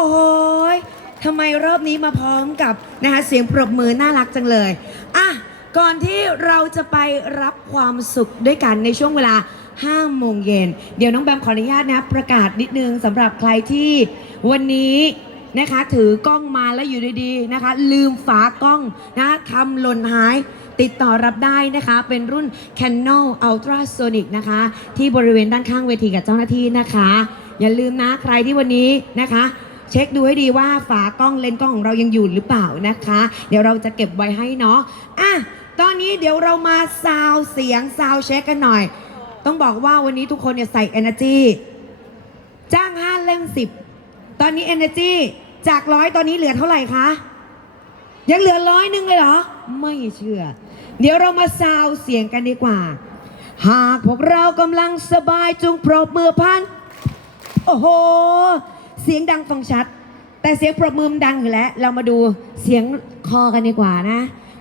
อ้โหยทำไมรอบนี้มาพร้อมกับนะคะเสียงปรบมือน่ารักจังเลยอะก่อนที่เราจะไปรับความสุขด้วยกันในช่วงเวลา5โมงเย็น เดี๋ยวน้องแบมขออนุญาตนะประกาศนิดนึงสำหรับใครที่วันนี้นะคะถือกล้องมาแล้วอยู่ดีๆนะคะ ลืมฝากล้องนะทำหล่นหาย ติดต่อรับได้นะคะ เป็นรุ่น Canon Ultrasonic นะคะ ที่บริเวณด้านข้างเวทีกับเจ้าหน้าที่นะคะ อย่าลืมนะใครที่วันนี้นะคะ เช็คดูให้ดีว่าฝากล้องเลนส์กล้องของเรายังอยู่หรือเปล่านะคะ เดี๋ยวเราจะเก็บไว้ให้เนาะอะตอนนี้เดี๋ยวเรามาซาวเสียงซาวเช็คกันหน่อย ต้องบอกว่าวันนี้ทุกคนเนี่ยใส่ energy จ้าง5เล่ม10ตอนนี้ energy จากร้อยตอนนี้เหลือเท่าไหร่คะ ยังเหลือร้อยหนึ่งเลยเหรอ ไม่เชื่อ เดี๋ยวเรามาซาวเสียงกันดีกว่า หากพวกเรากำลังสบายจงปรบมือพัน โอ้โห เสียงดังฟังชัด แต่เสียงปรบมือมันดังอยู่แล้ว เรามาดูเสียงคอกันดีกว่านะ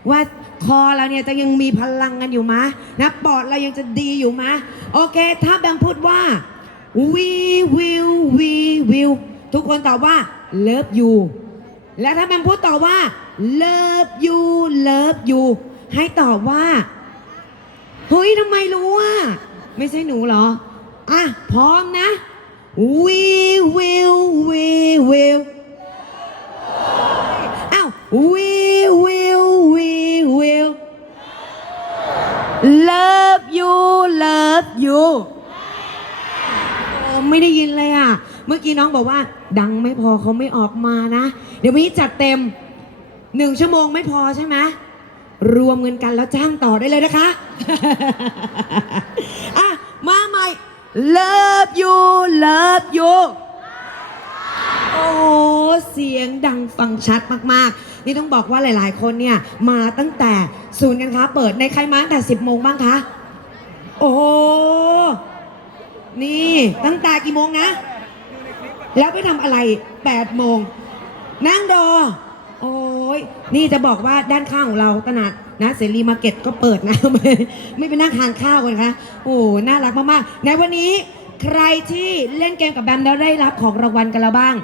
ว่าคอเราเนี่ยจะยังมีพลังกันอยู่มะนะปอดเรายังจะดีอยู่มะโอเค ถ้าแบงพูดว่า we will we will ทุกคนตอบว่า love you และถ้าแบงพูดตอบว่า love you love you ให้ตอบว่าเฮ้ยทำไมรู้อะ ไม่ใช่หนูเหรอ อะ พร้อมนะ we will we will we will love you love you โอ้ไม่ได้ยินเลยอะ เมื่อกี้น้องบอกว่า ดังไม่พอเขาไม่ออกมานะ เดี๋ยววันนี้จัดเต็มหนึ่งชั่วโมงไม่พอใช่ไหมรวมเงินกันแล้วจ้างต่อได้เลยนะคะ อะ มาใหม่ love you love you โอ้เสียงดังฟังชัดมากๆ นี่ต้องบอกว่าหลายๆ คนเนี่ยมาตั้งแต่ศูนย์การค้าเปิดในใครมาตั้งแต่ 10 โมงบ้างคะ โอ้โหนี่ตั้งแต่กี่โมงนะ แล้วไปทำอะไร 8 โมง นั่งรอ โอ้ยนี่จะบอกว่าด้านข้างของเราตลาดนะเสรีมาร์เก็ตก็เปิดนะ ไม่ไม่ไปนั่งทานข้าวกันคะโอ้น่ารักมากๆ ในวันนี้ใครที่เล่นเกมกับแบมแล้วได้รับของรางวัลกันแล้วบ้าง